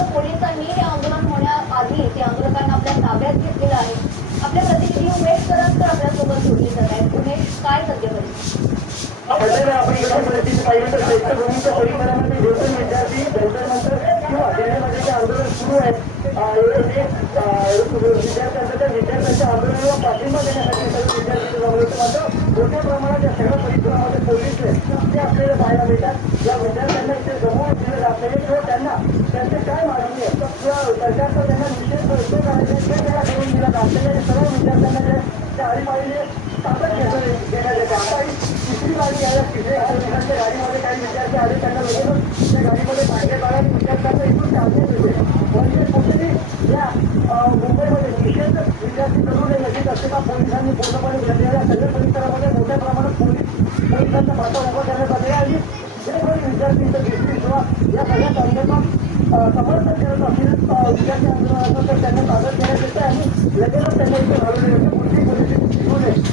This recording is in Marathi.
मात्र पोलिसांनी हे आंदोलन होण्याआधी ते आंदोलकांना आपल्या ताब्यात घेतलेलं आहे. आपले प्रतिनिधी उमेश करंजकर आपल्यासोबत जोडले जात आहेत. उमेश, काय सध्या परिस्थिती? आपण इकडे परिस्थिती पाहिली तर चैत्यभूमीच्या परिसरामध्ये दोन विद्यार्थी जंतरमंतर किंवा दिल्लीमध्ये आंदोलन सुरू आहे. विद्यार्थ्यांच्या आंदोलनाला पाठिंबा देण्यासाठी सर्व विद्यार्थी जमले होते. मात्र मोठ्या प्रमाणात या सगळ्या परिसरामध्ये पोलीस ते आपल्याला पाहायला मिळतात. या विद्यार्थ्यांना इथे जमवून दिलं जात नाही किंवा त्यांना त्यांचे काय मागणी आहे किंवा सरकारचा त्यांना निषेध जो करायचा ते त्याला करून दिला जात नाही. सर्व विद्यार्थ्यांना त्या आळीपाळीने ताब्यात घेण्यात येते. आता तिसरी गाडी यायला तिथे विद्यार्थ्यांच्या गाडीमध्ये काही विद्यार्थी आले, त्यांना लगेच त्या गाडीमध्ये टाकण्यात आला आणि विद्यार्थ्यांना इथून काढण्यात येते. म्हणजे कुठेही या मुंबईमध्ये निषेध विद्यार्थी करू नये याची दक्षता पोलिसांनी पूर्णपणे घेतलेल्या या सगळ्या परिसरामध्ये मोठ्या प्रमाणात पोलिसांचा माता उभा करण्यात आलेला आहे. आणि जे कोणी विद्यार्थी इथं दिसतील किंवा या सगळ्या आंदोलनात समर्थन करत असतील विद्यार्थी आंदोलनाचं तर त्यांना ताब्यात घेण्यात येतं आणि लगेचच त्यांना इथे घालून येते.